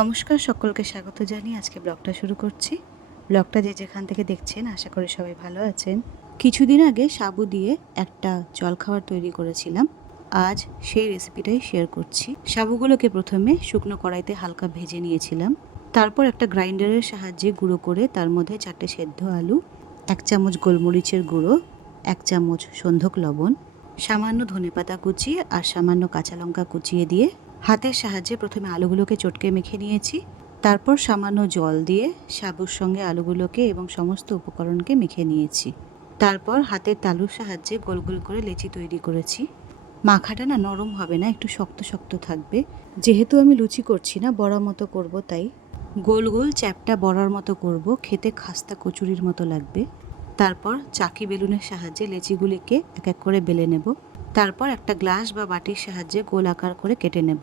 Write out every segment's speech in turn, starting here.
নমস্কার, সকলকে স্বাগত জানিয়ে আজকে ব্লগটা শুরু করছি। ব্লগটা যে যেখান থেকে দেখছেন, আশা করি সবাই ভালো আছেন। কিছুদিন আগে সাবু দিয়ে একটা জলখাবার তৈরি করেছিলাম। আজ সেই রেসিপিটাই শেয়ার করছি। সাবুগুলোকে প্রথমে শুকনো কড়াইতে হালকা ভেজে নিয়েছিলাম। তারপর একটা গ্রাইন্ডারের সাহায্যে গুঁড়ো করে তার মধ্যে চারটে সেদ্ধ আলু, এক চামচ গোলমরিচের গুঁড়ো, এক চামচ সন্ধক লবণ, সামান্য ধনেপাতা কুচি আর সামান্য কাঁচা লঙ্কা কুচিয়ে দিয়ে হাতের সাহায্যে প্রথমে আলুগুলোকে চটকে মেখে নিয়েছি। তারপর সামান্য জল দিয়ে সাবুর সঙ্গে আলুগুলোকে এবং সমস্ত উপকরণকে মেখে নিয়েছি। তারপর হাতের তালুর সাহায্যে গোল গোল করে লেচি তৈরি করেছি। মাখাটা না নরম হবে না, একটু শক্ত শক্ত থাকবে। যেহেতু আমি লুচি করছি না বড়া মতো করব তাই। গোল গোল চ্যাপটা বড়ার মতো করব, খেতে খাস্তা কচুরির মতো লাগবে। তারপর চাকি বেলুনের সাহায্যে লেচিগুলিকে এক এক করে বেলে নেব। তারপর একটা গ্লাস বা বাটির সাহায্যে গোল আকার করে কেটে নেব।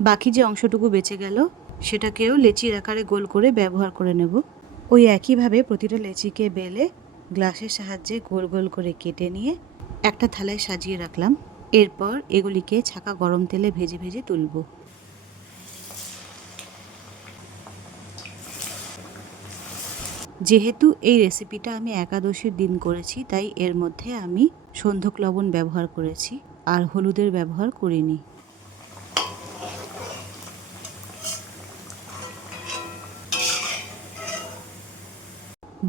বাকি যে অংশটুকু বেঁচে গেল, সেটাকেও লেচির আকারে গোল করে ব্যবহার করে নেব। ওই একইভাবে প্রতিটা লেচিকে বেলে গ্লাসের সাহায্যে গোল গোল করে কেটে নিয়ে একটা থালায় সাজিয়ে রাখলাম। এরপর এগুলিকে ছাকা গরম তেলে ভেজে ভেজে তুলব। যেহেতু এই রেসিপিটা আমি একাদশীর দিন করেছি, তাই এর মধ্যে আমি সন্ধক লবণ ব্যবহার করেছি আর হলুদের ব্যবহার করিনি।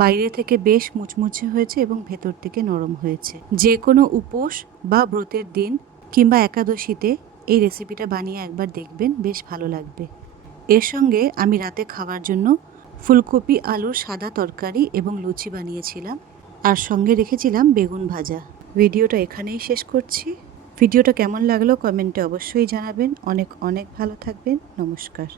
বাইরে থেকে বেশ মুচমুচে হয়েছে এবং ভেতর থেকে নরম হয়েছে। যে কোনো উপোস বা ব্রতের দিন কিংবা একাদশীতে এই রেসিপিটা বানিয়ে একবার দেখবেন, বেশ ভালো লাগবে। এর সঙ্গে আমি রাতে খাওয়ার জন্য ফুলকপি, আলুর সাদা তরকারি এবং লুচি বানিয়েছিলাম। আর সঙ্গে রেখেছিলাম বেগুন ভাজা। ভিডিওটা এখানেই শেষ করছি। ভিডিওটা কেমন লাগল কমেন্টে অবশ্যই জানাবেন। অনেক অনেক ভালো থাকবেন। নমস্কার।